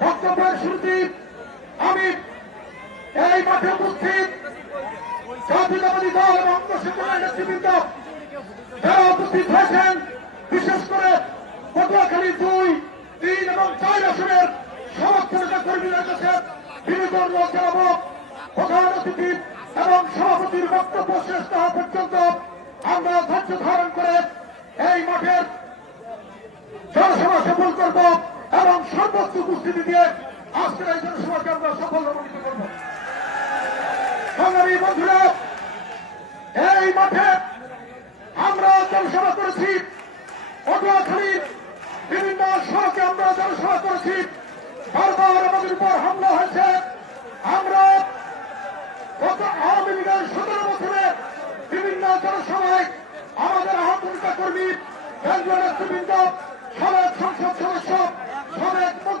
বক্তব্যের শুরুতে আমি এই মাঠে উপস্থিত জাতীয়তাবাদী দল এবং অঙ্গসংগঠনের নেতৃবৃন্দ যারা উপস্থিত হয়েছেন, বিশেষ করে পটুয়াখালী দুই, তিন এবং চার আসনের সমস্ত নেতা কর্মীদের কাছে বিনীত অনুরোধ জানাব প্রধান অতিথি এবং সভাপতির বক্তব্য শেষ হওয়া পর্যন্ত আমরা ধৈর্য ধারণ করে এই মাঠের জনসভা সফল করব। এবং সর্বোচ্চ উপস্থিতি দিয়ে আজকের এই জনসভাকে আমরা সফল করব। বন্ধুরা, এই মাঠে আমরা জনসভা করেছি পটুয়াখালীর বিভিন্ন সড়কে আমরা জনসভা করেছি। বারবার আমাদের উপর হামলা হয়েছে। আমরা গত আওয়ামী লীগের সতেরো বছরে বিভিন্ন জনসভায় আমাদের আহত কর্মী, কেন্দ্রীয় নেতৃবৃন্দ সাবেক সংসদ সদস্য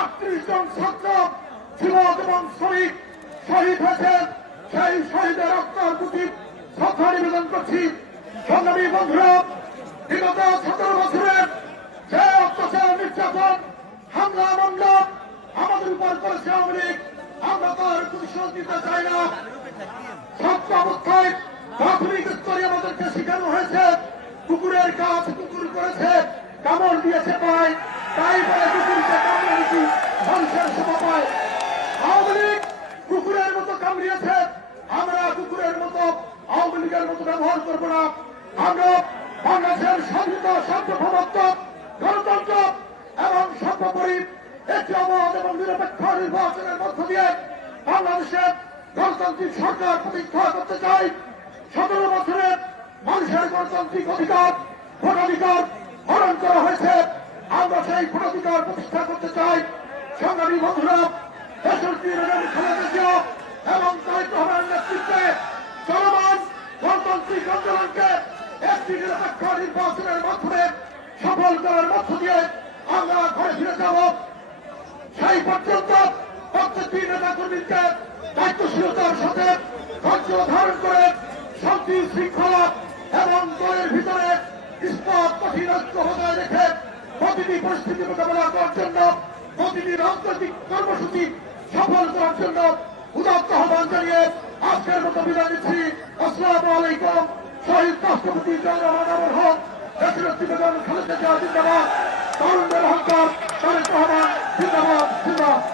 আটত্রিশ জন ছাত্র যুবক এবং শ্রমিক শহীদ হয়েছে সেই শহীদের রক্তের প্রতি শ্রদ্ধা নিবেদন করছি। সংগ্রামী বন্ধুরা, বিগত সতেরো বছরের যে অত্যাচার নির্যাতন, হামলা, মামলা আমাদের উপর করেছে আওয়ামী আমরা তার প্রতিশোধ নিতে চাই না। সত্য অবস্থায় প্রাথমিক স্তরে আমাদেরকে শেখানো হয়েছে। কুকুরের কাজ কুকুর করেছে, কামড় দিয়েছে পায় তাই বলে কুকুরকে দিচ্ছি মানুষের পায়। আওয়ামী লীগ কুকুরের মতো কামড়িয়েছে। আমরা কুকুরের মতো, আওয়ামী লীগের মতো ব্যবহার করব না। আমরা বাংলাদেশের স্বাধীনতা, সার্বভৌমত্ব, গণতন্ত্র এবং সর্বোপরি একটি অবাধ এবং নিরপেক্ষ নির্বাচনের মধ্য দিয়ে বাংলাদেশের গণতান্ত্রিক সরকার প্রতিষ্ঠা করতে চাই। সতেরো বছরে মানুষের গণতান্ত্রিক অধিকার, ভোটাধিকার হরণ করা হয়েছে। সেই প্রতিষ্ঠা করতে চাই। সংগ্রামী বন্ধুরা এবং তারেক রহমানের নেতৃত্বে চলমান গণতান্ত্রিক আন্দোলনকে একটি নিরপেক্ষ নির্বাচনের মাধ্যমে সফল করার মধ্য দিয়ে আমরা ঘরে ফিরে যাব। সেই পর্যন্ত প্রত্যেকটি নেতা কর্মীকে দায়িত্বশীলতার সাথে ধৈর্য ধারণ করে শান্তি, শৃঙ্খলা এবং দলের ভিতরে ইস্পাত কঠিন ঐক্য রেখে প্রতিটি পরিস্থিতি মোকাবেলা করার জন্য, প্রতিটি রাজনৈতিক কর্মসূচি সফল করার জন্য উদাত্ত আহ্বান জানিয়ে আজকের মতো বিদায় নিচ্ছি। আসসালাম আলাইকুম। শহীদ রাষ্ট্রপতি জিন্দাবাদ জিন্দাবাদ জিন্দাবাদ।